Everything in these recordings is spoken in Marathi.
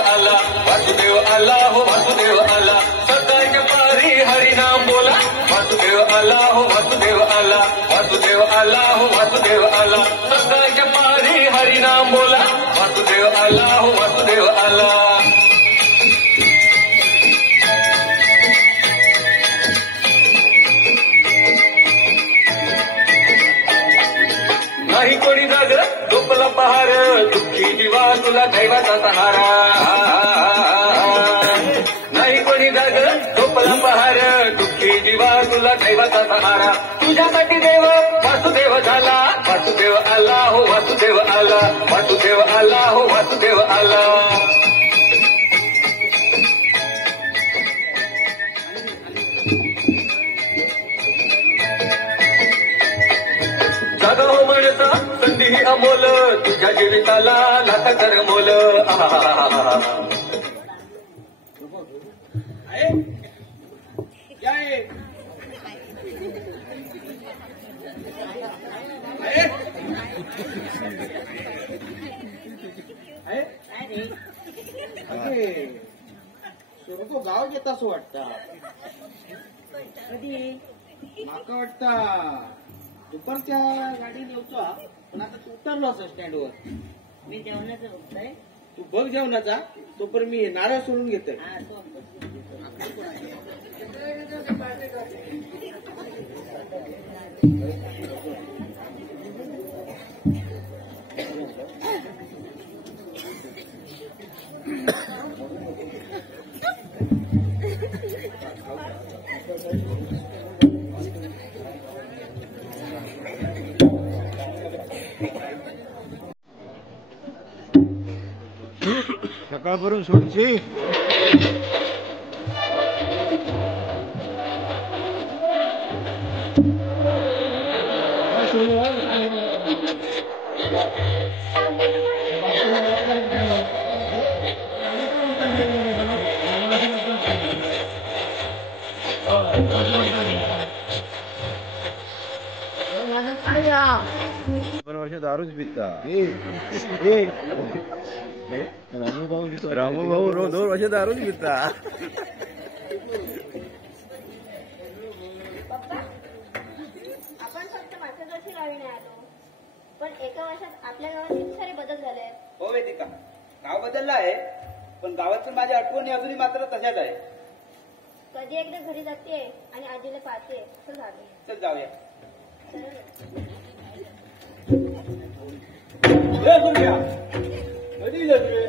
आला वासुदेव आला हो वासुदेव आला सकाळच्या पारी हरिनाम बोला वासुदेव आला हो वासुदेव आला वासुदेव आला हो वासुदेव आला सकाळच्या पारी हरिनाम बोला वासुदेव आला हो वासुदेव आला नाही कोणी जागर झोपला पहार दुःखी जीवा तुला दैवाचा सहारा नाही कोणी जागर झोपला पहार दुःखी जीवा तुला दैवाचा सहारा तुझ्यासाठी देव वासुदेव झाला वासुदेव आला हो वासुदेव आला वासुदेव आला हो वासुदेव आला जागा हो म्हणता संधी ही अमोल तुझ्या जीविताला नाता कर मोल तो गाव येता असं वाटता कधी माका वाटता दुपारच्या गाडी नेवचा पण आता तू उतरलो असं स्टँडवर मी जेवणाचं बघताय तू बघ जेवणाचा तोपर्यंत मी नारळ सोडून घेतोय हा तो सकाळपर्यंत सोडची पण वर्ष दारूच पिता रामू भाऊ 2 वर्ष दारूच पिता आपण फक्त मागच्या वर्षी गावी नाही आलो पण एका वर्षात आपल्या गावात किती सारे बदल झाले हो वेदिका गाव बदलला आहे पण गावातील माझ्या आठवणी अजूनही मात्र तशाच आहे कधी एकदा घरी जाते आणि आजीला पाहते असं झालं चल जाऊया कधी जातोय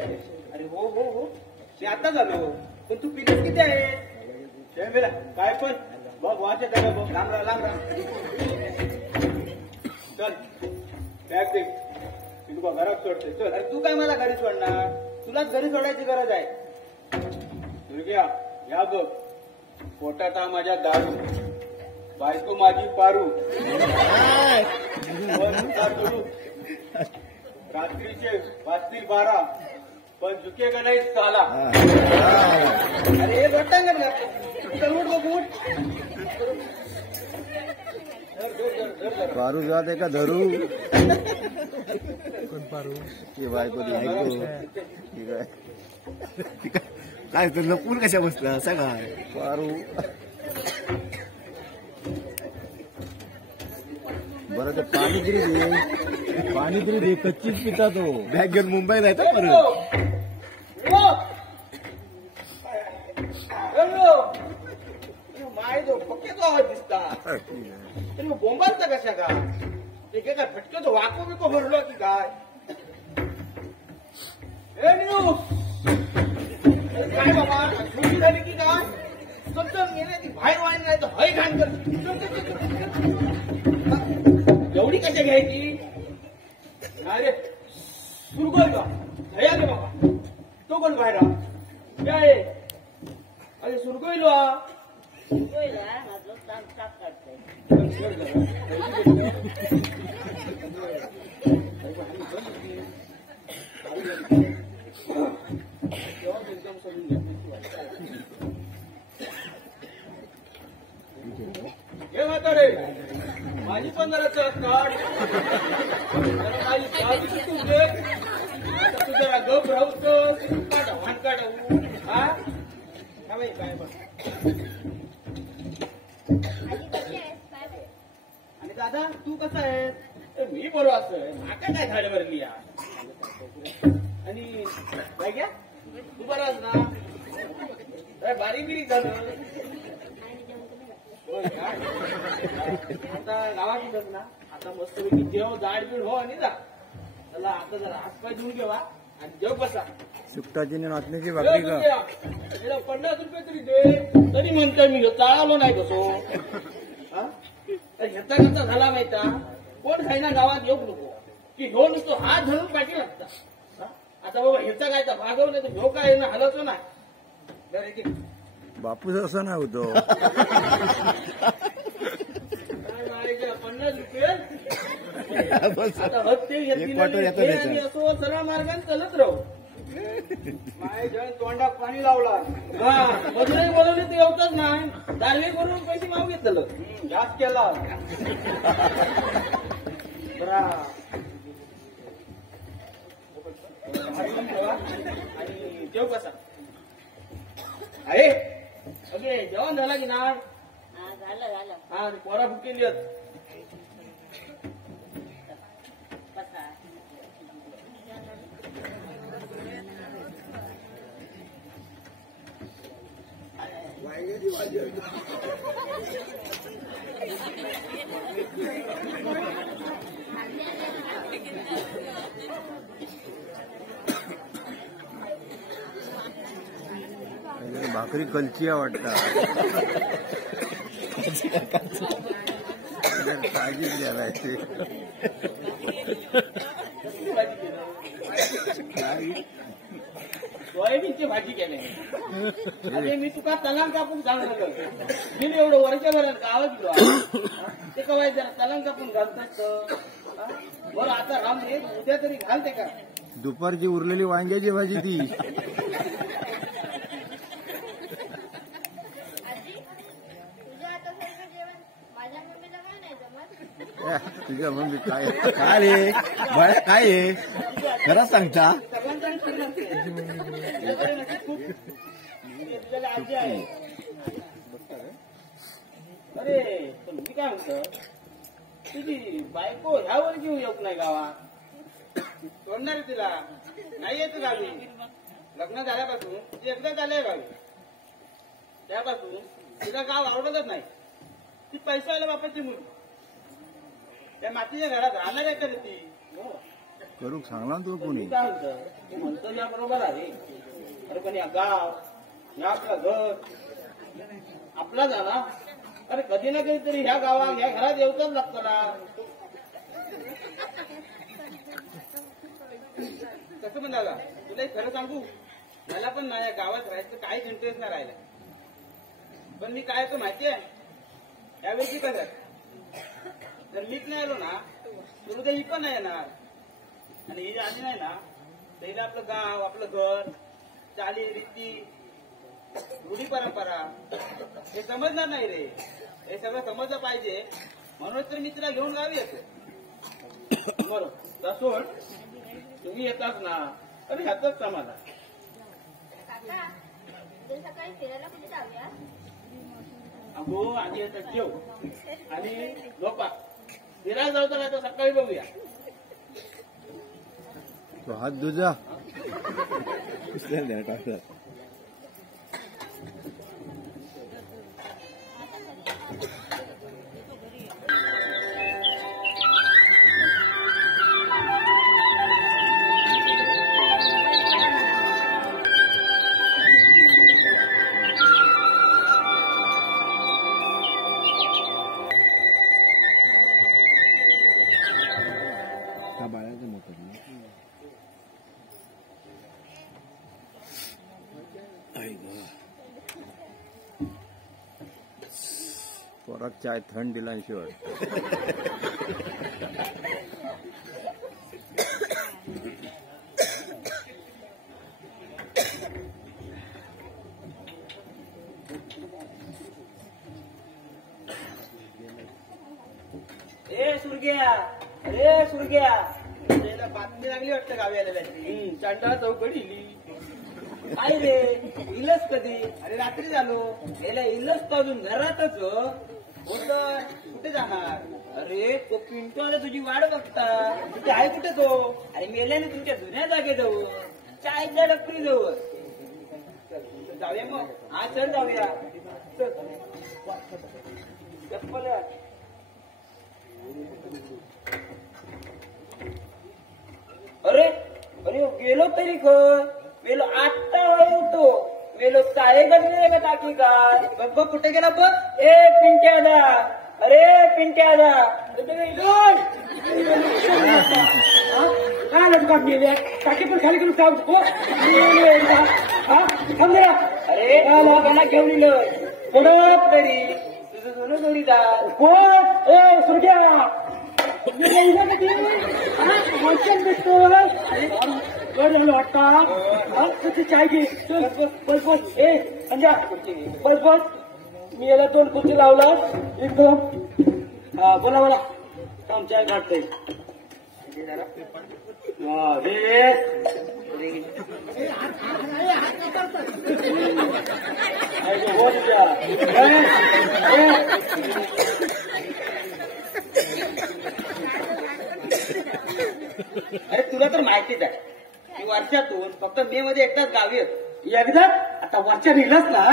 अरे हो हो हो ते आता झालो पण तू पिकअप किती आहे बेला काय पण बघ वाचे त्याला बघ लांब राहा चल बॅग दे मी तुला घरात सोडते चल अरे तू काय मला घरी सोडणार तुलाच घरी सोडायची गरज आहे दुर्ग्या या बघ पोटात हा माझ्या दारू बायको माझी पारू रात्रीचे 12 पण झुकेगा नाही साला अरे हे वाटांगण पारू जात आहे का धरू कोण पारू ते बायको ती ऐकू ठीक आहे काय तर लपून कशा बसला सांगा पारू बरं ते पाणी तरी दे कच्चीच पिता तो बॅग घेऊन मुंबईला येतात परत माय जो फक्केचो आवाज दिसता तरी मग बोंबालता कशा का ते काय फटकेचो वाको बिको भरलो की काय काय बाबा छोटी झाली की काय समजून गेले की बाहेर वाईन नाही तर हय घाण कर एवढी कशा घ्यायची अरे सुरगोय का हया गे बाबा तो कोण बाहेर काय अरे सुरगोयलो माझं काम साफ काढतंय हे म्हातारे माझी 15 काढ माझी तू जरा गप राहतो हा बाई काय बघ आजी कशी आहेस काय बरं? आणि दादा तू कसा आहेस मी बरो असं माका काय झाड भरली या आणि काय घ्या तू बरा आहेस ना काय बारीक बिरीक झालं होय काय? आता गावात येतच ना आता मस्तपैकी जेव जाड बीड हो आणि जा चला आता जरा हातपाय धुवून घेवा आणि जेव बसा सुकटाची आणि नाचण्याची भाकरी का 50 रुपये तरी दे तरी म्हणतोय मी चाळालो नाही कसो हा? तर ह्याचा कसा झाला माहिता कोण खायना गावात येऊ नको की ह्यो नुसतो हात धरून पाठी लागता हा? आता बाबा ह्याचा काय तर भागव नाही तर ह्यो काय ना हलवतो नाही बरं, एक- बापूस असं नाही होतो काय मारायचं, 50 रुपये बस. आता हत्ते एक क्वार्टर येतं आणि त्याच्यात. असो सरळ मार्गाने चालत राहू माय जण तोंडात पाणी लावला हा मजुरी बोलवली ते येतच नाही दारवे करून पैसे मागू घेतलं जास्त केला बरा आणि जेव कसा अरे ओके जेवण झाला की नाही हा झालं हा पोरा फुटलेली आहेत बसा भाकरी कलची वाटता काळजी घ्यायला येते सोयाबीनची भाजी केली अरे मी तुका तलांग कापून सांगतो मी एवढं वर्षभरात गावात गेलो ते कवाय जरा तलांग कापून घालतात बरं आता राम रे उद्या तरी घालते का दुपारची उरलेली वांग्याची भाजी ती आजी तुझ्या हातासारखं जेवण माझ्या मम्मीला काय नाही जमत तुझ्या मम्मी काय काय रे बाळा काय आहे खरंच सांगता तुझ्याला आजी आहे अरे पण मी काय म्हणतो तुझी बायको ह्यावर घेऊन येऊ नाही गावात सोडणार आहे तिला नाही येत गावी लग्न झाल्यापासून ती एकदा झालंय गावी त्यापासून तिला गाव आवडतच नाही ती पैशावाल्या बापाची मुलगी त्या मातीच्या घरात राहणार आहे तरी ती करू सांगला तू पण कोणी मी काय म्हणतो तू म्हणतो या बरोबर आहे अरे पण या गाव या आपलं घर आपला झाला अरे कधी ना कधीतरी ह्या गावात ह्या घरात येऊच लागतं ना कसं म्हणाला तुला एक खरं सांगू मला पण ना या गावात राहायचं काहीच इंटरेस्ट नाही राहिला पण मी काय तर माहिती आहे यावेळी कसं जर मीच नाही आलो ना तर उद्या ही पण नाही येणार आणि ही आली नाही ना तर हिला आपलं गाव आपलं घर चाली रीती रूढी परंपरा हे समजणार नाही रे हे सगळं समजलं पाहिजे म्हणून तर मी तिला घेऊन गावी येतो बरोबर सोड तुम्ही येतात ना अरे ह्यातच समाधान काका उद्या सकाळी फिरायला कुठे जाऊया अगो आधी येतात जेव आणि झोपा फिरायला जाऊ तर आता सकाळी बघूया तो हात दुजा टाकतात बाळाचं मोठं पोराक चाय थंड दिला शिवाय ए सुरग्या त्याला बातमी लागली वाटतं गावी आलेल्याची चांडा चौकडी काय रे इलस कधी? अरे रात्री झालो. गेल्या इलस तो अजून घरातच बोलतोय. कुठे जाणार? अरे तो पिंटू आला तुझी वाट बघता. तिथे आहे कुठे तो? अरे मेल्याने तुमच्या जुन्या जागेजवळ चायच्या डक्करी जवळ. जाऊया मग. हा चल जाऊया. चप्पल अरे अरे गेलो तरी खर. मेलो 8 होतो. मेलो चाळे गजरे का टाकी काय? बघ कुठे गेला बघ. ए पिंट्यादा. अरे पिंट्यादा काय टाकी पण खाली करून सांगतो. अरे मला घेऊन दिलं कोणत तरी तुझं जुनं जोडीदार कोण? ए सुरग्या चाय घे. बस बस. ए संजय बस बस. मी याला 2 खुर्ची लावला एकदम. हा बोला बोला. काम चाय काढतोय. अरे तुला तर माहितीच आहे की वर्षातून फक्त मे मध्ये एकदाच गावी येत. एकदा आता वरच्या निघलाच ना.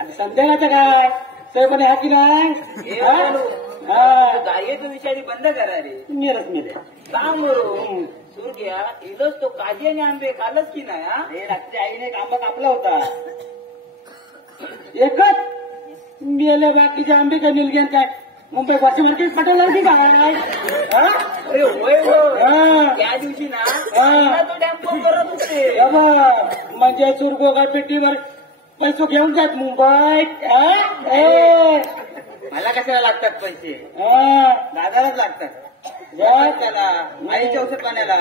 आणि संध्याकाळचं काय सोयपणे हा की नाही? गायचं विषयाने बंद करा रे. मेरच मेरे काम बरोबर. सुरग्या इथंच तो काजी आणि आंबे खालच की नाही? हे रात्री आईने एक आंबा कापला होता. एकच मेले बाकीचे आंबे काय निलगेन काय मुंबई वर्ष मार्केट पटवलं की काय? अरे होय त्या दिवशी ना तो डॅम्पो करत होते. म्हणजे सुरगोगा पेटीवर पैसे घेऊन जात मुंबईत. मला कशाला लागतात पैसे? दादालाच लागतात. त्याला आईच्या औषध पाण्याला.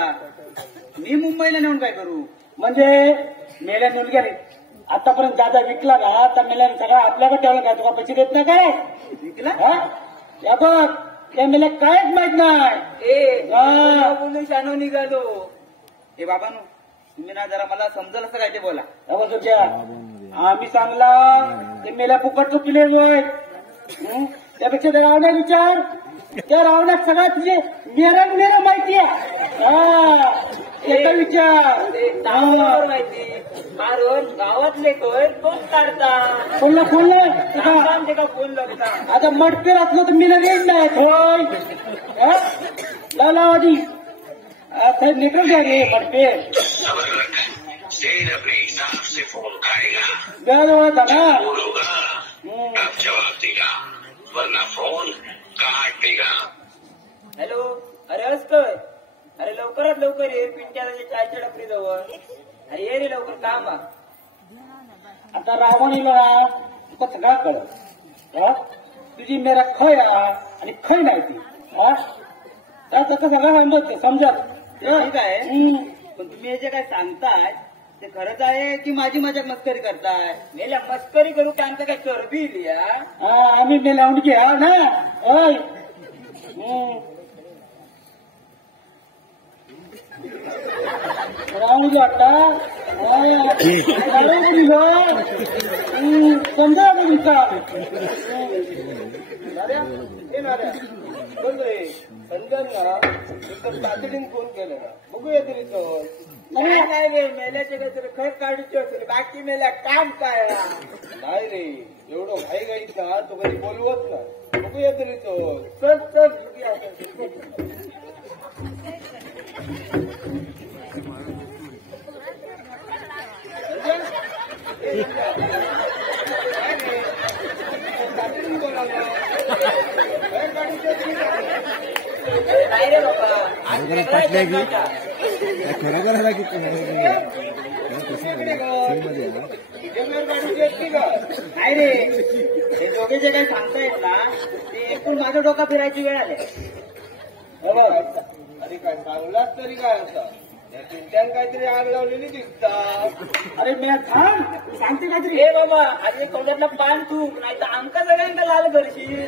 मी मुंबईला नेऊन काय करू? म्हणजे मेल्या नेऊन गेले. आतापर्यंत दादा विकला ना तर मेल्याने सगळं आपल्याकडे ठेवलं काय? तुला पैसे देत नाही काय? विकला या बघ. त्या मेल्या कायच माहित नाही. बोलून शानो निघालो. हे बाबांनो तुम्ही ना जरा मला समजलं असं काय ते बोला. आम्ही सांगला ते मेल्या फुकट चुकले होय. त्यापेक्षा त्या रावण्या विचार. त्या रावण्यात सगळ्यात तुझे मेरा माहिती आहे. एका विचार माहिती. कारण गावातले कर तोच काढता. बोलला फोन लागता. आता मटकेर असलं तर मीला रेंज नाही होय. लावला आधी निकल घ्या रे मटकेर. होता ना वरना फोन काट देगा. हॅलो. अरे अस्कर. अरे लवकरात लवकर ये. पिंट्याला चायच्या डबरी जवळ. अरे ये रे लवकर काम. आता रावणीला तुका सगळा कळत. तुझी मेरा खय आणि खय नाही ती. त्याचं सगळं समजत समजत. ठीक आहे पण तुम्ही हे जे काय सांगताय ते खरंच आहे की माझी मजाक मस्करी करताय? मेल्या मस्करी करू की आमचं काय चरबी लिया? आम्ही मेला घ्या ना. होय राहून आता समजा तुमचा. बोलतोय संजन ना तातडीने फोन केला ना. बघूया तरी तो नाही रे. मेल्याचे काहीतरी खत काढूचे असेल. बाकी मेल्या काम काय नाही रे. एवढं घाई गाईत ना तो कधी बोलवत ना. बघूया तरी तो. चल चल नाही रे बाबा. खरं करायला की नाही रे. हे दोघे जे काही सांगतायत ना ते एकूण माझं डोका फिरायची वेळ आली. अरे काय सांगलाच तरी काय आता चिंत्यान काहीतरी आग लावलेली दिसतात. अरे मी सांगते काहीतरी. हे बाबा आधी तोंडातला पान तूक नाही तर आमका सगळ्यांना लाल करशील.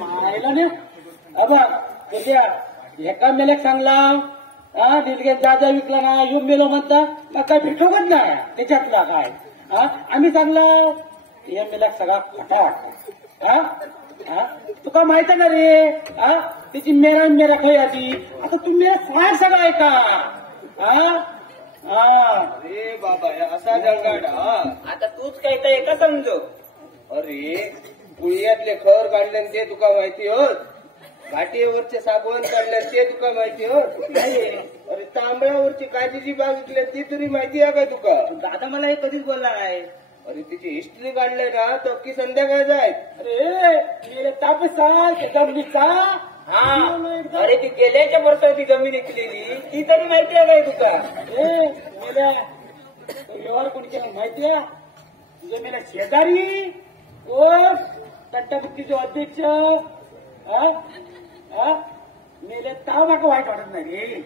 मायला ने अबा एका मेलेक सांगला दिलगे जाजा विकला ना यो मेलो म्हणता मग काय भेटवत नाही त्याच्यातला काय आम्ही चांगला या मेला सगळा खोटा वाटता तुका माहित आहे ना रे त्याची मेरा खय आधी आता तू मेरा सांग सगळं आहे का अरे बाबा असा जंगाड आता तूच काय तर एका समजो अरे पुण्यातले खर काढले ते तुका माहिती होत घाटीवरचे साबण काढले ते तुका माहिती होत अरे तांबळ्यावरची काजीची बाग विकल्या ती तरी माहिती आहे का तुका दादा मला हे कधीच बोलला नाही अरे तिची हिस्ट्री काढले ना तर की संध्याकाळ जाय अरे तापसा जमिनीचा अरे ती गेल्याच्या वर्षात ती जमीन विकलेली ती तरी माहिती आहे काय तुका व्यवहार कोणी केला माहिती आहे तुझं मेला शेजारी कोण तंटामुक्तीचे अध्यक्ष मेले ताव माका वाईट वाटत नाही रे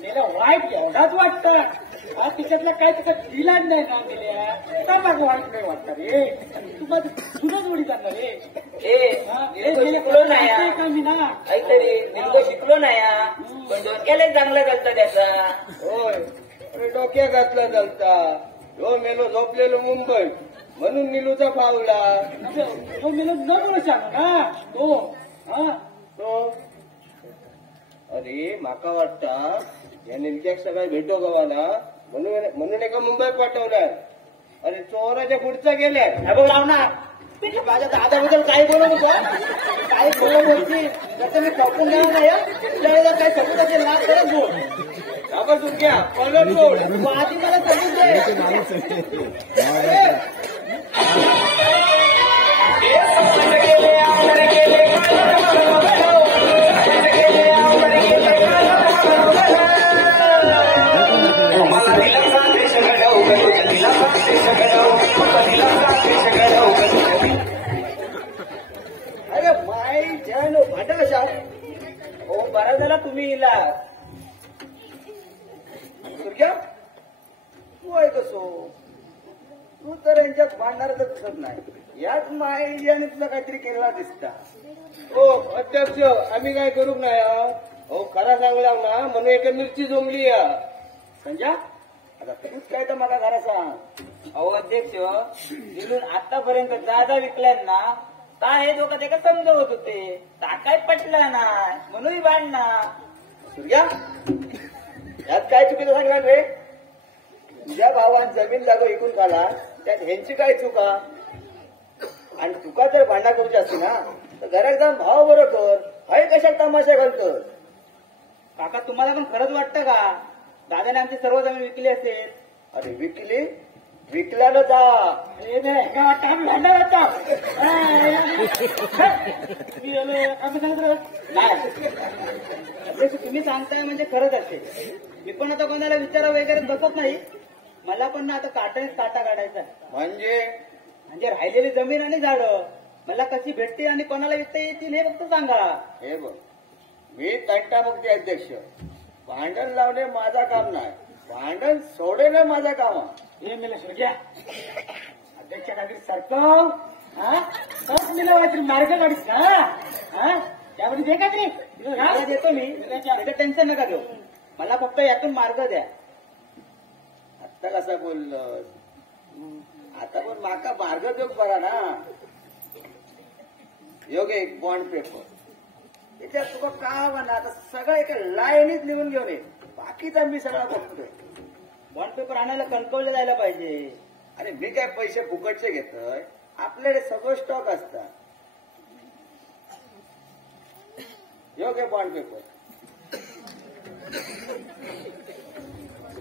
मेला वाईट एवढाच वाटतं तिच्यातलं काय तिचा दिलाच नाही ना गेल्या तर माका वाईट नाही वाटतं रे तुझंच उडी चालणार रे शिकलो नाही का मी ना काहीतरी निंबो शिकलो नाही पण डोक्याला चांगला चालतं त्याचा होय अरे डोक्या घातला चालता हो मेलो झोपलेलो मुंबई म्हणून निलूचा फावला तो मेलो न बोलू सांग ना तो अरे माका वाटता या नेमक्याक सगळ्या भेटो गावाला म्हणून एका मुंबईत पाठवणार अरे चोराच्या पुढचा गेल्या बघ लावणार माझ्या दादाबद्दल काही बोलू नको काही बोलत होती जर मी ठोकून द्यावं नाही त्यावेळेला काही सबूत असेल ना तरच बोल आपण चुक्या पलट बोल तू आधी मला सबूत दे अरे माई जन भाटा हो बरा झाला तुम्ही इला दुर्ग्या तू आहे कसो तू तर यांच्यात भांडणारच दिसत नाही याच माई याने तुला काहीतरी केलेला दिसता हो अध्यक्ष आम्ही काय करू नाही हो खरा सांगला ना म्हणून एका मिरची जमली या संजा आता तूच काय तर मला घरा सांग अहो अध्यक्ष दिलून आतापर्यंत जादा विकल्यांना ता हे दोघं ते का समजवत होते ता काय पटला नाही म्हणून भांडणार सूर्या यात काय चुकीचं सांगणार रे तुझ्या भावान जमीन जागो विकून खाला त्यात ह्यांची काय चुका आणि तुका जर भांडा करूची असते ना तर घरात जाऊन भाव बरं कर हाय कशात तमाशा घालतो काका तुम्हाला पण खरंच वाटतं का दादाने आमची सर्व जमीन विकली असेल अरे विकली विकल्यानं जा तुम्ही सांगताय म्हणजे खरंच असेल मी पण आता कोणाला विचारा वगैरे बसत नाही मला पण ना आता काटानेच काटा काढायचा म्हणजे राहिलेली जमीन आणि झाडं मला कशी भेटते आणि कोणाला विकता येतील हे फक्त सांगा हे बघ मी तंटामुक्ती अध्यक्ष भांडण लावणे माझा काम नाही भांडण सोडणे माझा काम आहे हे मला सूर्या अध्यक्ष काहीतरी सरकव मला काहीतरी मार्ग काढीस ना त्यामध्ये दे काहीतरी देतो मी त्याचं टेन्शन नका घेऊ मला फक्त यातून मार्ग द्या आता कसा बोललो आता पण माका मार्ग देऊ करा ना योग्य एक बॉन्ड पेपर त्याच्यात तुका का म्हणा आता सगळं एका लाईनीत लिहून घेऊन ये बाकीचा मी सगळा बघतोय बॉन्ड पेपर आणायला कणकवलं जायला पाहिजे अरे मी काय पैसे फुकटचे घेतोय आपल्याकडे सगळं स्टॉक असतात योग्य बॉन्ड पेपर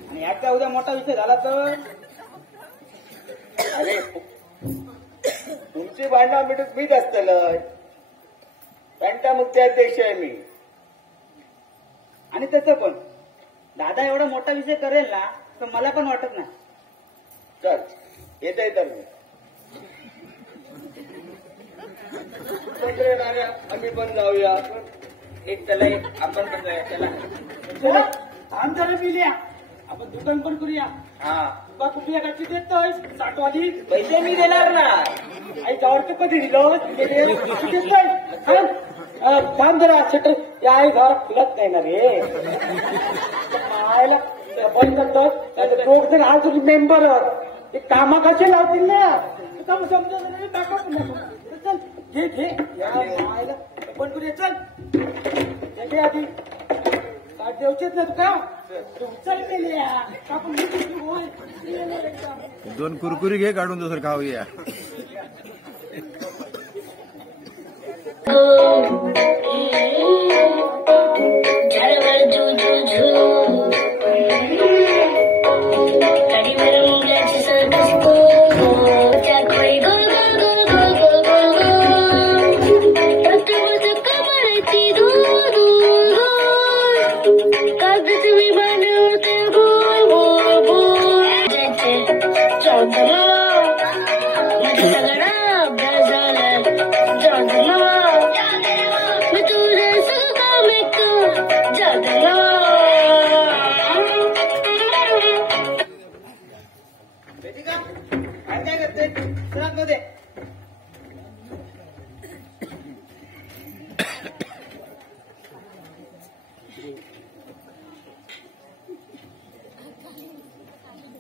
आणि याचा उद्या मोठा विषय झाला तर अरे तुमची भांडणं मिठून मीच असतलं तंटामुक्ती अध्यक्ष आहे मी आणि तसं पण दादा एवढा मोठा विषय करेल ना तर मला पण वाटत नाही चल येतंय तर मी आम्ही पण जाऊया एक चला एक आपण पण जाऊया चला आमच्या पिल्या आपण दुकान पण करूया तुका कुठल्या गाठी देतोय साठवाली पैसे मी देणार ना आई गावचं कधी दिलं काम जरा शटर या आई घर खुलत नाही ना रे मायला बंद करतो दोघ जण आज मेंबर ते कामा कसे लावतील ना काम समजा टाका चल घे घे या मायला बंद करूया चल घे आधी काय देवचेच ना तुका चल केली कापून दोन कुरकुरी घे काढून दुसरं खाऊया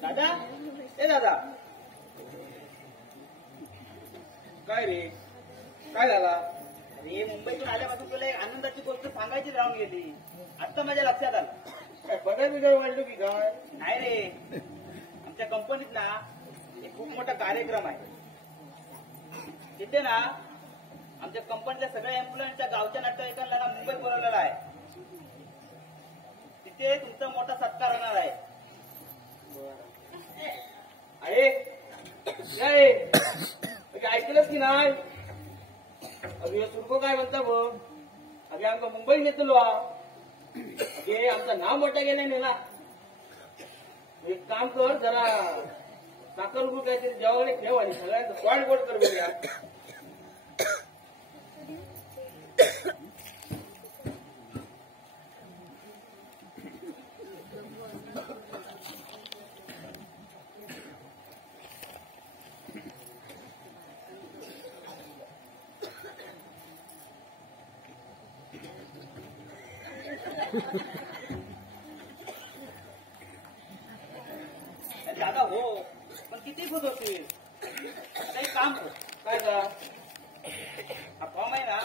दादा ए दादा काय रे काय झाला अरे मुंबईतून आल्यापासून तुला एक आनंदाची गोष्ट सांगायची राहून गेली आता माझ्या लक्षात आलं काय बदल बिघड वाढलो की काय नाही रे आमच्या कंपनीत ना एक खूप मोठा कार्यक्रम आहे तिथे ना आमच्या कंपनीच्या सगळ्या एम्प्लॉईच्या गावच्या नाट्यकांना ना मुंबईत बोलवलेला आहे तिथे तुमचा मोठा सत्कार होणार आहे अरे ऐकलंच की नाही अगे सुरको काय म्हणता बघ अगे आमका मुंबई नेतलो अगे आमचं नाव मोठं गेलं नाही ना एक काम कर जरा साखर गुड काहीतरी जेवण ठेव आणि सगळ्यांचं स्वाड गोड कर बघूया दादा हो पण किती खुश होतील आता एक काम कर काय का हा फॉर्म आहे ना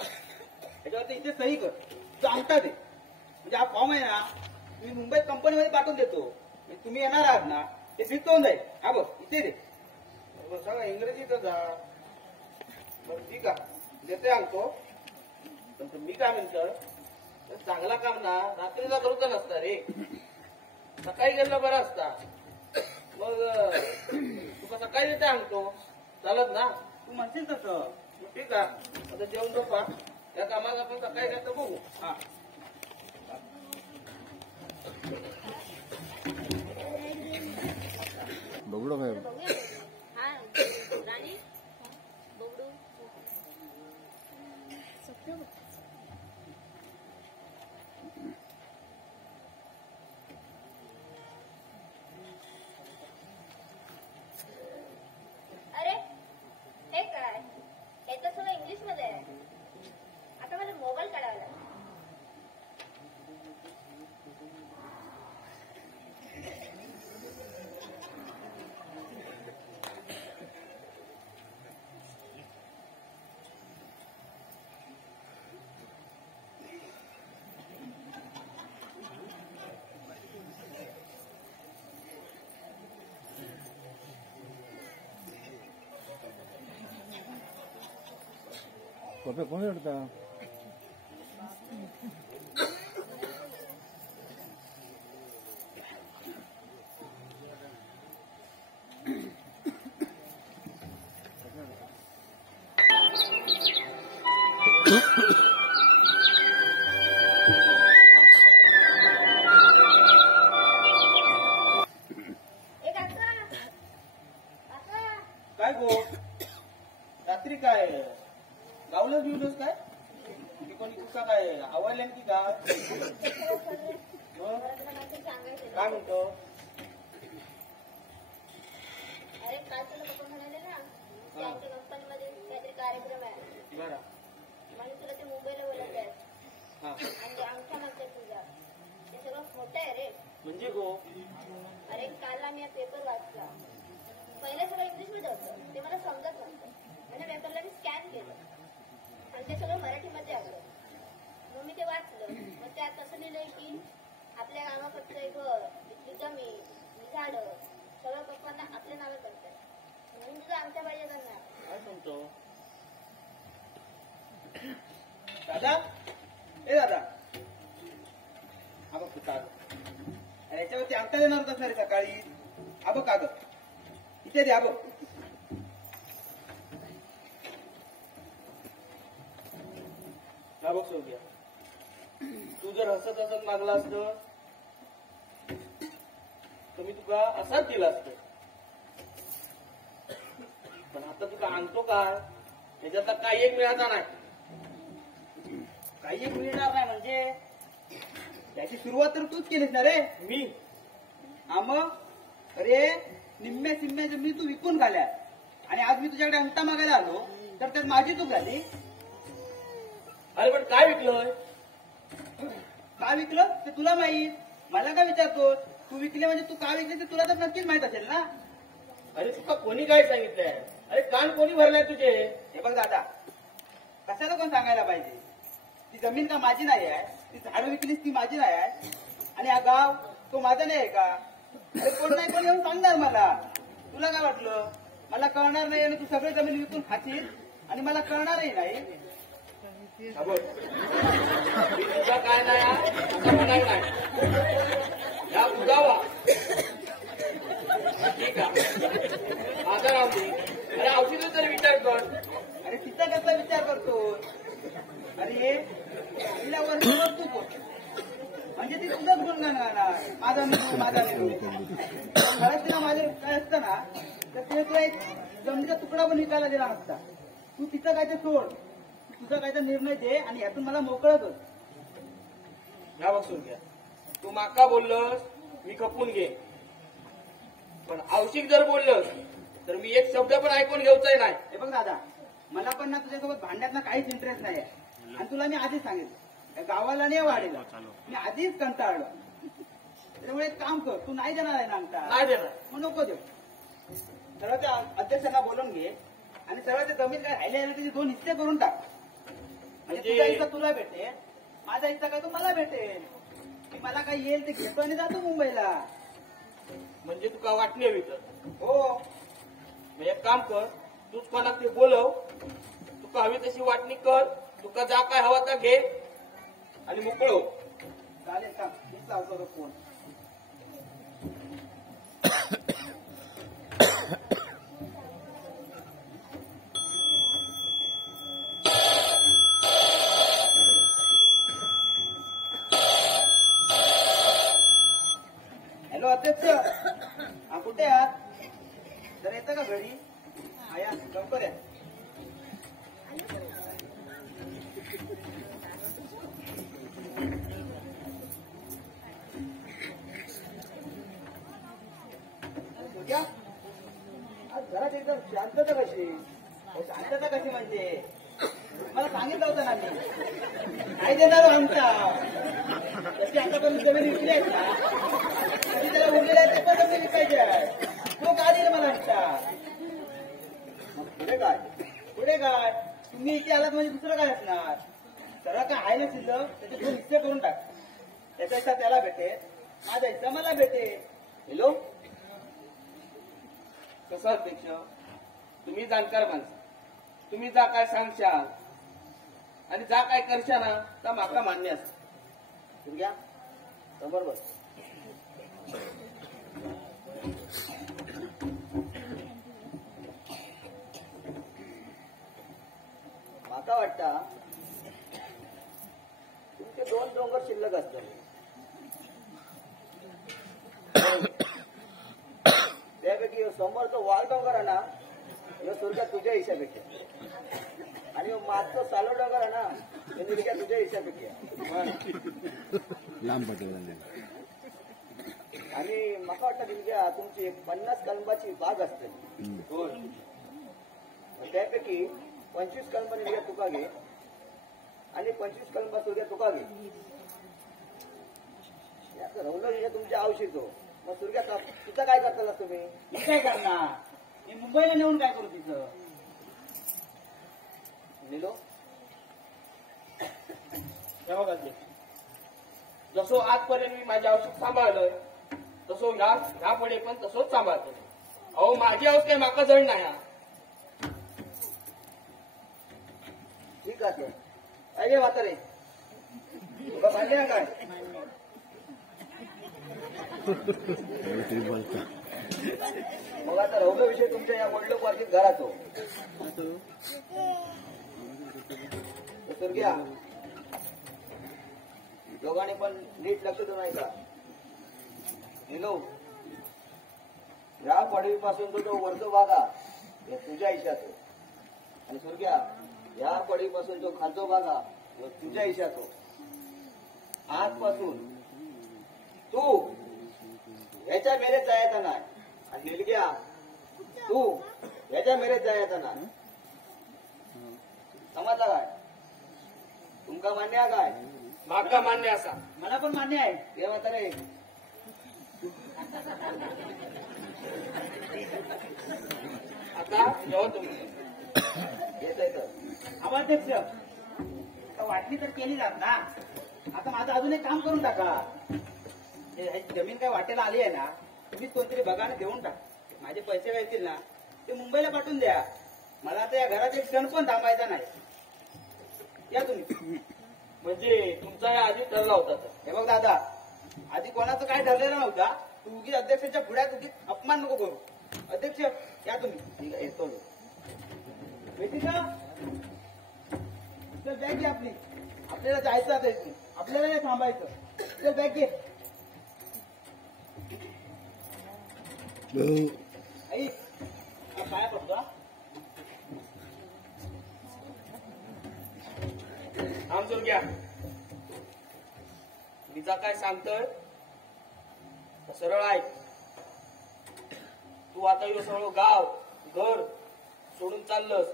त्याच्यावरती इथे सही कर तू अंगठा दे म्हणजे हा फॉर्म आहे ना मी मुंबईत कंपनीमध्ये पाठवून देतो म्हणजे तुम्ही येणार आहात ना ते फिक्स होऊन जाईल हा बघ इथे दे सगळं इंग्रजीतच बरं ठीक आहे देते आणतो पण मी काय म्हणतो चांगला काम ना रात्रीला करूचा नसता रे सकाळी गेलं बरं असता मग तुका सकाळी येते आणतो चालत ना तू म्हणशील तसं मग ठीक आहे आता जेवण झोपा त्या कामाला आपण सकाळी काय तर बघू हा बघडो काय हा राणी बघडू अरे हे काय हे तर सगळं इंग्लिश मध्ये आहे आता मला मोबाईल काढावा लागेल कॉपे कोण करता ए काका काका काय गो रात्री काय गावलं बिवलंच काय की कोणी तुका काय आवडल्या की का मला तुला माहिती सांगायचं काय म्हणतो अरे काल तुला पप्पा म्हणाले ना की आमच्या कंपनीमध्ये काहीतरी कार्यक्रम आहे बरं म्हणून तुला ते मुंबईला बोलवत आहे आणि अंगठा मागच्या तुझा ते सगळं खोटं आहे रे. म्हणजे गो अरे काल आम्ही पेपर वाचला. पहिलं सगळं इंग्लिश मध्ये होतं, ते मला समजत नव्हतं. म्हणजे पेपरला मी स्कॅन केलं आणि ते सगळं मराठीमध्ये आलं. मग मी ते वाचलं. मग त्यात असं लिहिलंय की आपल्या गावाकडचं एक घर, इथली जमीन, झाडं सगळं पप्पांना आपल्या नावे करतात. म्हणून तुझं आमच्या पाहिजे त्यांना. काय म्हणतो दादा ए दादा हा बघ तू कागद. अरे याच्यावरती अंगठा देणार होतास ना रे सकाळी. हा बघ कागद इथे दे. हा बघ हा बघ सोफिया, तू जर हसत हसत मागला असतं तर मी तुका असाच दिला असतो. पण आता तुका आणतो काय त्याच्यातला काही एक मिळाला नाही. काही एक मिळणार नाही म्हणजे त्याची सुरुवात तर तूच केलीस ना रे. मी हा मग अरे निम्म्या सिम्म्या जमिनी तू विकून घाल्या आणि आज मी तुझ्याकडे अंगठा मागायला आलो तर त्यात माझी चूक झाली. अरे पण काय विकलोय? का विकलं ते तुला माहित. मला काय विचारतो? तू विकले म्हणजे तू का विकले ते तुला तर नक्कीच माहित असेल ना. अरे तुका कोणी काय सांगितलंय? अरे कान कोणी भरलाय तुझे? हे बघ दादा कशाला कोण सांगायला पाहिजे. ती जमीन का माझी नाही आहे, ती झाडं विकलीस ती माझी नाही आहे आणि हा गाव तो माझा नाही आहे का? अरे कोण नाही कोण येऊन सांगणार मला. तुला काय वाटलं मला कळणार नाही आणि तू सगळे जमीन विकून खाशील आणि मला कळणारही नाही. हा बघ, मी तुझा काय नाही असं म्हणाय नाही. या उगावा ठीक आहे माझा राहू दे. अरे औषध तरी विचार कर. अरे तिचा कसला विचार करतो? अरे तिला वर्षभर तू बोल म्हणजे ती तुझंच गुणगान गाणार. माझा निरू माझा निरू. खरंच तिला माझे काय असतं ना तर ते तुला एक जमिनीचा तुकडा पण विकायला दिला नसता. तू तिचं काय ते सोड, तुझा काय तर निर्णय दे आणि यातून मला मोकळं कर. या बघ सुरक्या, तू माका बोललोस मी खपून घे. पण औषिक जर बोललोस तर मी एक शब्द पण ऐकून घेऊचाही नाही. हे बघ दादा मला पण ना तुझ्यासोबत भांडण्यात ना काहीच इंटरेस्ट नाही आहे. आणि तुला मी आधीच सांगितलं या गावाला नाही वाढेला मी आधीच कंटाळलो. त्यामुळे एक काम कर, तू नाही देणार आहे ना अंगठा नाही देणार. मग नको देऊ. सरळ त्या अध्यक्षांना बोलून घे आणि सरळ ते जमीन काय राहिले त्याचे 2 हिस्से करून टाक. म्हणजे तुझा हिस्सा तुला भेटेल, माझा हिस्सा काय तो मला भेटेल. की मला काय येईल ते घेतो आणि जातो मुंबईला. म्हणजे तुका वाटणी हवी तर हो मग एक काम कर, तूच कोणाक ते बोलव, तुका हवी तशी वाटणी कर, तुका जा काय हवा तर घे आणि मोकळ हो. चालेल का मीच लावतो फोन. हॅलो अध्यक्ष, हा कुठे आहात? जर येतं का घरी? हा या लवकर या. सूर्या, आज घरात एकदम शांतता कशी? शांतता कशी म्हणजे मला सांगितलं होतं ना मी काय देणार आमचा. तशी आतापर्यंत जमीन विकली आहेत ना तरी त्याला उरलेल्या ते पण जमीन विकायचे आहे. तो का दिलं मला आमचा. पुढे काय तुम्ही इथे आलात म्हणजे दुसरं काय असणार. सरळ काय आहे ना शिल्लक त्याचे 2 हिस्से करून टाक. त्याचा हिस्सा त्याला भेटेल, माझा हिस्सा मला भेटेल. हॅलो कसं अध्यक्ष, तुम्ही जाणकार माणसं, तुम्ही जा काय सांगशाल आणि जा काय करशाल ना तर माका मान्य असत. सूर्या बरोबर माका वाटता तुमचे 2 डोंगर शिल्लक असतात. त्यापैकी समोरचं वाघ डोंगर आहे ना हे सुरक्या तुझ्या हिशापैकी आणि मागचं सालो डोंगर आहे ना हे निर्क्या तुझ्या हिशापैकी आहे. लांब पटेल आणि माका वाटतं निर्क्या तुमची एक 50 कलमाची बाग असते. त्यापैकी 25 कलम निर्क्या तुका घे आणि 25 करून बस उद्या तुका घे याचं रवलं तुमच्या आवशीतो मग सुरग्या तुझं काय करताला तुम्ही मी काय करणार मी मुंबईला नेऊन काय करू तिचं नेलो तेव्हा जसो आजपर्यंत मी माझ्या औषध सांभाळलंय तसो ह्या पुढे पण तसोच सांभाळतो अहो माझी औषध काही माका जण नाही हा. ठीक आहे काय गे म्हातारे तुका मान्य काय मग आता रवलं विषय तुमच्या या वडलो पार्टीत घरातो तर घ्या दोघांनी पण नीट लक्ष देऊ नाही का हॅलो या पडवीपासून तो वरतो भागा तुझ्या इशातो आणि सुरग्या या पडवीपासून तो खालतो भागा तुझ्या इशातो आजपासून तू याच्या मेरेत जायचा नाही आणि निलग्या तू याच्या मेरेत जायचा नाही समजला काय तुमका मान्य आहे काय माका मान्य असा मला पण मान्य आहे हे म्हातारे आता जेव्हा तुम्ही येत आहे तर अध्यक्ष वाटणी तर केली जात ना आता माझं अजून एक काम करून टाका जमीन काय वाटेला आली आहे ना तुम्हीच कोणतरी बघायला देऊन टाक माझे पैसे काय येतील ना ते मुंबईला पाठवून द्या मला आता या घरात एक क्षण पण थांबायचा नाही या तुम्ही म्हणजे तुमचा या आधी ठरला होता तर हे बघ दादा आधी कोणाचं काय ठरलेलं नव्हता तू उगीच अध्यक्षाच्या पुढ्यात उगीच अपमान नको करू अध्यक्ष या तुम्ही ठीक आहे येतो माहिती का चल बॅग घे आपली आपल्याला जायचं आता इथे आपल्याला नाही थांबायचं चल बॅग घे ऐक काय पडतो आमचं घ्या तिचा काय सांगतोय सरळ आहे तू आता यो सगळं गाव घर सोडून चाललंस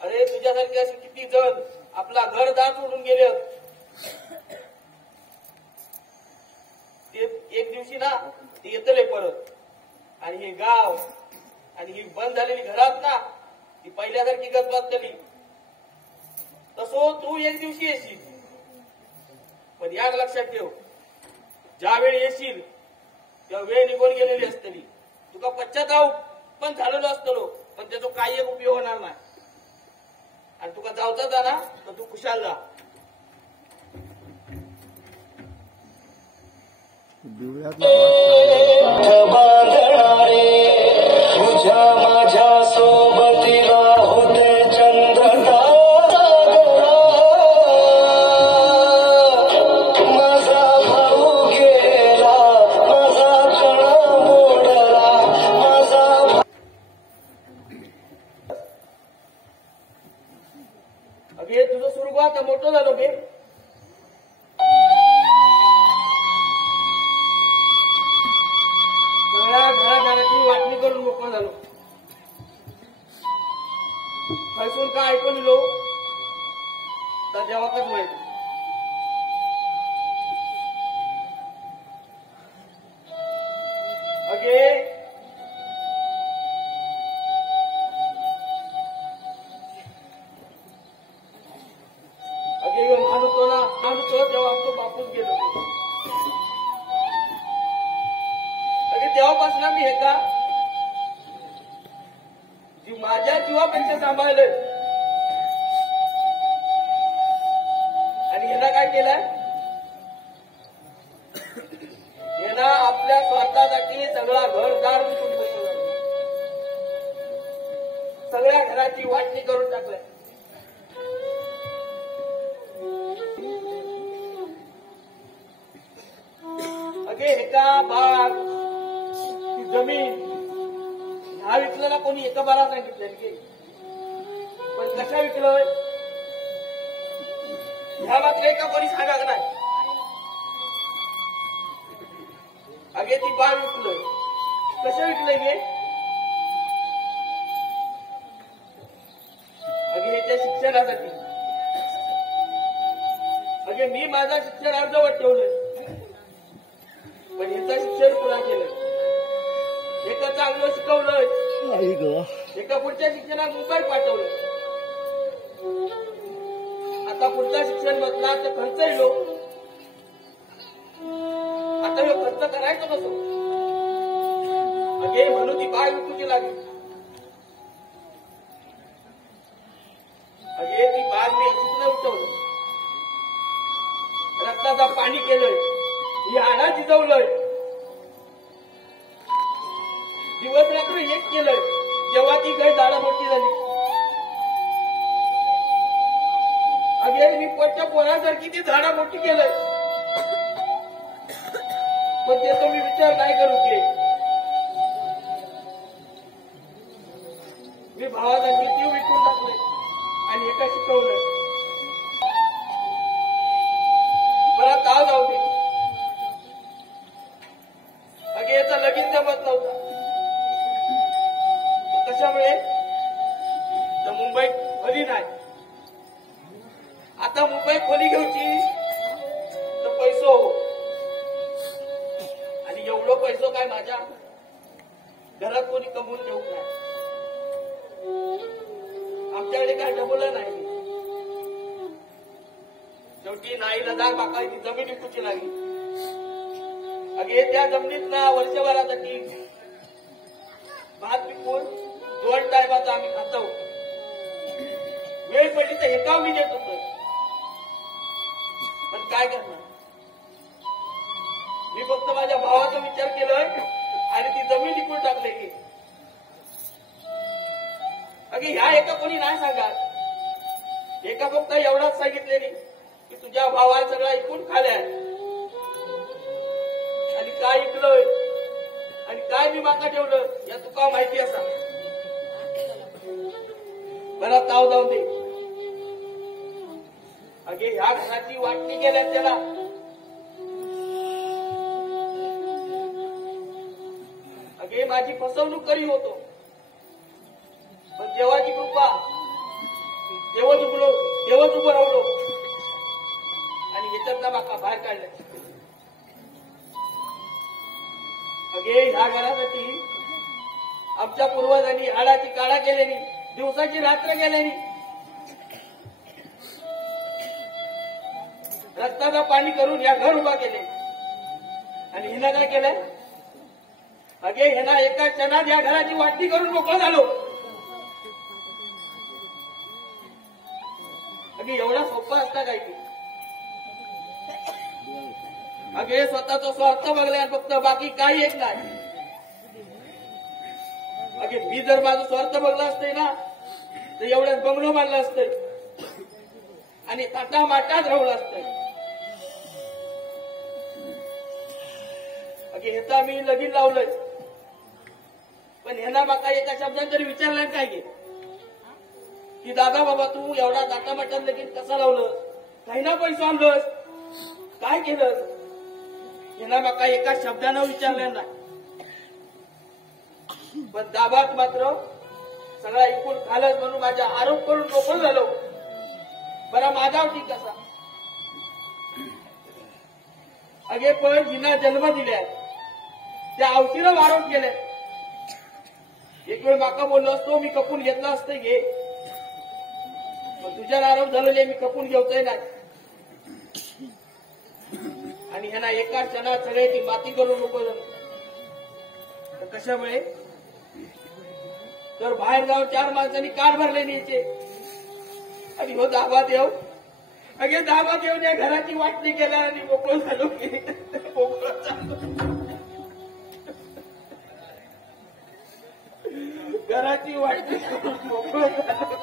अरे तुझ्यासारखे असे किती जण आपला घरदार सोडून गेले ते एक दिवशी ना ते येतले परत आणि हे गाव आणि ही बंद झालेली घरात ना ती पहिल्यासारखी गजबजतली तसो तू एक दिवशी येशील पण याक लक्षात ठेव ज्यावेळी येशील तेव्हा वेळ निघून गेलेली असतली तुका पश्चाताप पण झालेलो असतलो पण त्याचा काही एक उपयोग होणार नाही आणि तुका जावचा जा ना तर तू खुशाल जा तुझ्या माझ्या सोबतीला होते चंद्रता माझा भाऊ गेला माझा चणा मोडला माझा अगे तुझं सुरू आता मोठं झालो बे सगळ्या घराघराची वाटणी करून मोकळं झालो खैसून काय ऐकून दिलो तर जेव्हाच माहिती अगे अगे यो मानतो ना मानतो तेव्हा आमचं बापूच गेलो अगे तेव्हापासून मी हे का जी माझ्या जीवापेक्षा सांभाळलं आणि याला काय केलंय याला आपल्या स्वतःसाठी सगळा घरदार विकून बसवलं सगळ्या घराची वाटणी करून टाकलंय अगे एका भाग ती जमीन ह्या विकलं ना कोणी एका बारा नाही विकलं की पण कशा विकलोय ह्या मात्र एका कोणी सांगा नाही अगे ती बाळ विकलोय कशा विकलंय गे अगे ह्याच्या शिक्षणासाठी अगे मी माझा शिक्षण अर्धवट ठेवलंय, पण याचं शिक्षण पुरा केलं. एका चांगलं शिकवलंय, एका पुढच्या शिक्षणात मुंबईत पाठवलं. आता पुढचं शिक्षण म्हटला तर खर्च येलो. आता हे खर्च करायचं कसं? अगे म्हणून ती बाळ विकूची लागली. अगे ती बाळ मी इथून उठवलं, रक्ताचा पाणी केलंय, ही हाडा शिजवलंय, दिवस रात्र हेच केलंय. जेव्हा ती काही झाडं मोठी झाली, अगे मी पोटच्या पोरासारखी ती झाडं मोठी केलंय. पण त्याचा मी विचार काय करू की मी भावाला किती विकून टाकलंय आणि एका शिकवलंय. मला ताव जाऊ दे. अगे याचा लगीन जमत नव्हता. कशामुळे? तर मुंबईत खोली नाही. आता मुंबईत खोली घ्यायची तर पैसो हो, आणि एवढं पैसो काय माझ्या घरात कोणी कमवून घेऊ नाही. आमच्याकडे काय जमलं नाही. शेवटी नाही लदाख बाकायची जमीन विकूची लागली. अगे त्या जमिनीत ना वर्षभरासाठी भात विकून 2 टायमाचा आम्ही खातो. वेळ पडली तर एका मी देत होतो, पण काय करणार? मी फक्त माझ्या भावाचा विचार केलाय आणि ती जमीन विकून टाकली की. अगे ह्या एका कोणी नाही सांगत. एका फक्त एवढाच सांगितलेली की तुझ्या भावाला सगळा ऐकून खाल्या आणि काय ऐकलंय आणि काय मी माका ठेवलं या तुका माहिती असा. मला ताव जाऊ दे. अगे ह्या घराची वाटणी केल्या त्याला. अगे माझी फसवणूक करी होतो, पण देवाची कृपा, देवच उभं राहलो आणि ह्याच्यातला माका बाहेर काढलं. अगे ह्या घरासाठी आमच्या पूर्वजांनी हाडाची काळा केलेली, दिवसाची रात्र केलेली, रक्ताचं पाणी करून या घर उभा केले. आणि हिनं काय केलंय? अगे ह्याला एका क्षणात या घराची वाटणी करून मोकळं झालो. अगे एवढा सोपा असता काय की? अगे स्वतःचा स्वार्थ बघलाय फक्त, बाकी काही एक नाही. अगे मी जर माझं स्वार्थ बघला असते ना तर एवढ्याच बंगलो बांधला असते आणि ताटा माटात राहलं असतं. अगे ह्याचा मी लगीन लावलंय, पण ह्याला माका एका शब्दात जरी विचारलं काय घे की दादा बाबा तू एवढा ताटा माटात लगीन कसं लावलं, काही ना पैसा आणलंस, काय केलं? ह्याला माका एका शब्दानं विचारलं नाही. पण दाबात मात्र सगळा ऐकून खालच म्हणून माझा आरोप करून मोकळं झालो. बरा माझा ठीक कसा? अगे पण जिना जन्म दिलाय त्या औषधीला आरोप केले. एक वेळ माका बोललो असतो मी कपून घेतला असतं घे, पण तुझ्यावर आरोप झालेले मी कपून घेतोय नाही. आणि ह्यांना एका क्षणात सगळे ती माती करून मोकळं झालं. कशामुळे? तर बाहेर जाऊन 4 माणसांनी कार भरले न्यायचे आणि हो दाबा देव. अगे दाबा देऊन या घराची वाटणी केल्या आणि मोकळं झालो की मोकळं झालो. घराची वाटणी मोकळं झालो.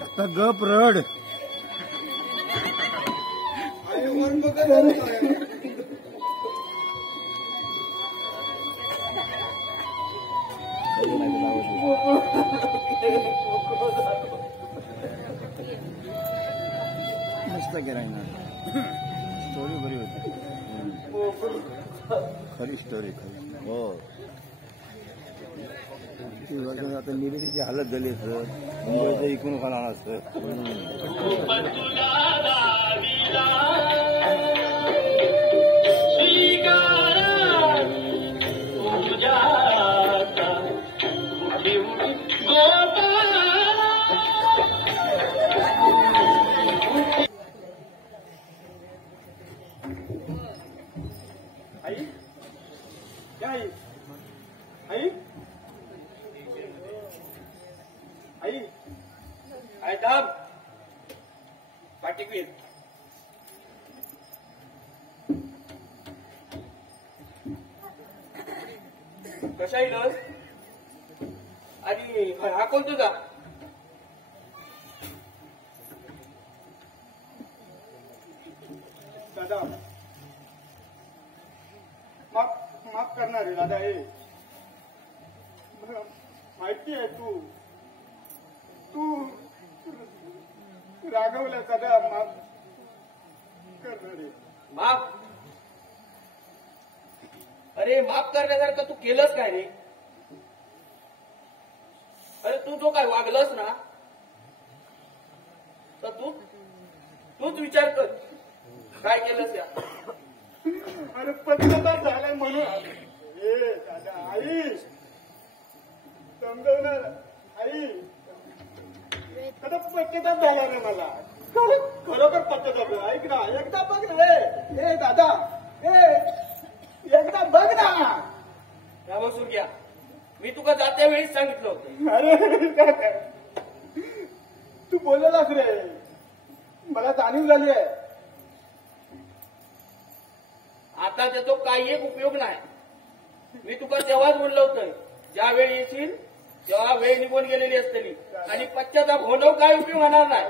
आता गप रड. मस्त गेलाय ना. स्टोरी बरी होती, खरी स्टोरी खरी. हो आता निवेदीची हालत झाली असं मुंबईचं इकून खाणार असतं. कशा लस आणि हा कोण तुझा? दादा माफ करणार आहे दादा. हे माहिती आहे तू रागवलं दादा. माफ करणार आहे. माफ? अरे माफ करण्यासारखं तू केलंच काय रे? अरे तू जो काय वागलंस ना तर तूच विचार कर काय केलंस या. अरे पश्चाताप झालाय म्हणून. ए दादा आई समजवणार आई. आता पश्चाताप झाला ना मला. खरोखर पश्चाताप. ऐक ना एकदा बघ ना. ए दादा एकदा बघ ना. या बसून घ्या. मी तुका जात्या वेळीच सांगितलं होतं. अरे तू बोललास रे. मला जाणीव झाली आहे. आता त्याचा काही एक उपयोग नाही. मी तुका तेव्हाच म्हणलं होतं ज्या वेळी येशील तेव्हा वेळ निघून गेलेली असतेली आणि पश्चाताप होणं काय उपयोग होणार नाही.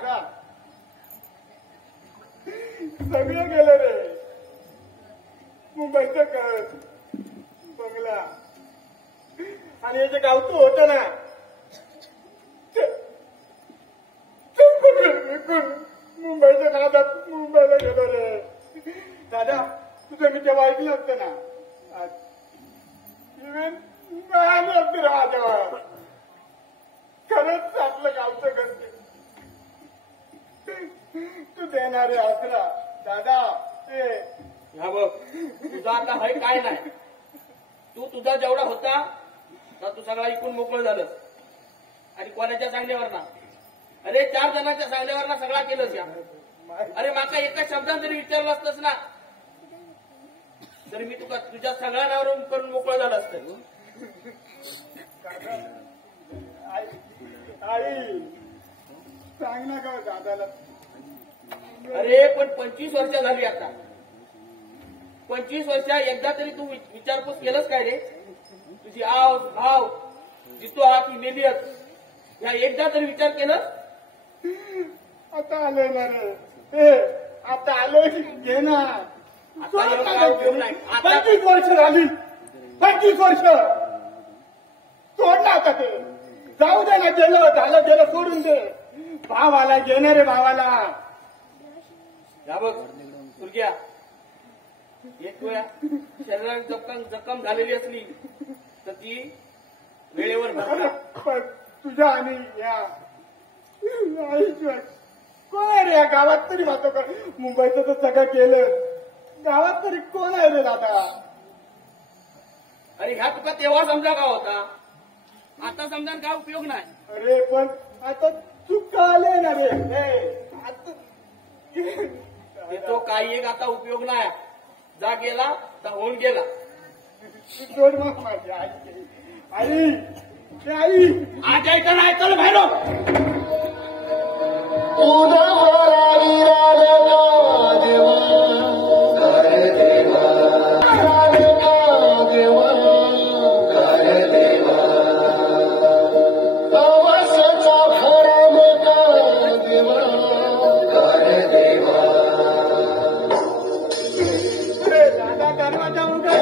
सगळं गेलं रे. मुंबईचं घर बंगला आणि हे जे गावचं होतं ना मुंबईच्या नादात मुंबईला गेलो रे. दादा तुझं मी तेव्हा ऐकलं असतं ना. इव्हन आले असते रे माझ्यावर. खरंच आपलं गावचं घर तू देणारे आसरा दादा. हा बघ तुझा आता हय काय नाही. तू तुझा जेवढा होता तर तू सगळा इकून मोकळं झालं आणि कोणाच्या सांगण्यावर ना. अरे 4 जणांच्या सांगण्यावर ना सगळा केलंस या. अरे माका एका शब्दात जरी विचारलं असतंस ना तरी मी तुका तुझ्या सगळ्या नावावरून करून मोकळं झालं असतं. आई सांग ना का दादाला. अरे पण 25 वर्ष झाली आता. 25 वर्ष एकदा तरी तू विचारपूस केलंस काय रे? तुझी आव भाव जितू आती मेलियत ह्या एकदा तरी विचार केलं? आता आलोय ना रे. आता आलोय घे ना. आता एवढा काय उपयोग नाही. आता 25 वर्ष झाली. 25 वर्ष सोड ना आता ते. जाऊ दे ना. गेलं सोडून दे. भावाला घे रे भावाला. या बघ तुर्ग्या एक वेळा शरीरात जखम झालेली असली तर ती वेळेवर भरणार. पण तुझ्या आणि या आईशिवाय कोण आहे रे या गावात तरी वाटतो का? मुंबईचं तर सगळं केलं. गावात तरी कोण आहे रे दादा? अरे ह्या तुका तेव्हा समजा का होता. आता समजा काय उपयोग नाही. अरे पण आता चुका आले ना रे. आता तो काही एक आता उपयोग नाही. जा गेला तर होऊन गेला. सोड मग माझी आई. आई आज ऐकलं नाही चल बाहेर. दादा दरवाजा उघड.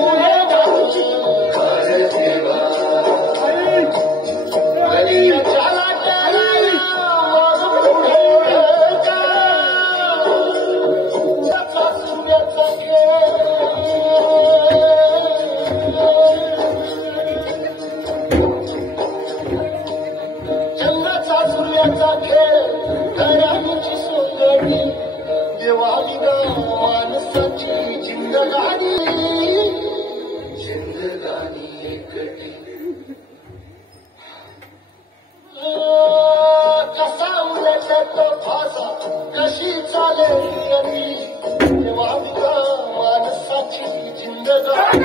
कशी चालेल माणसाची जिंदगानी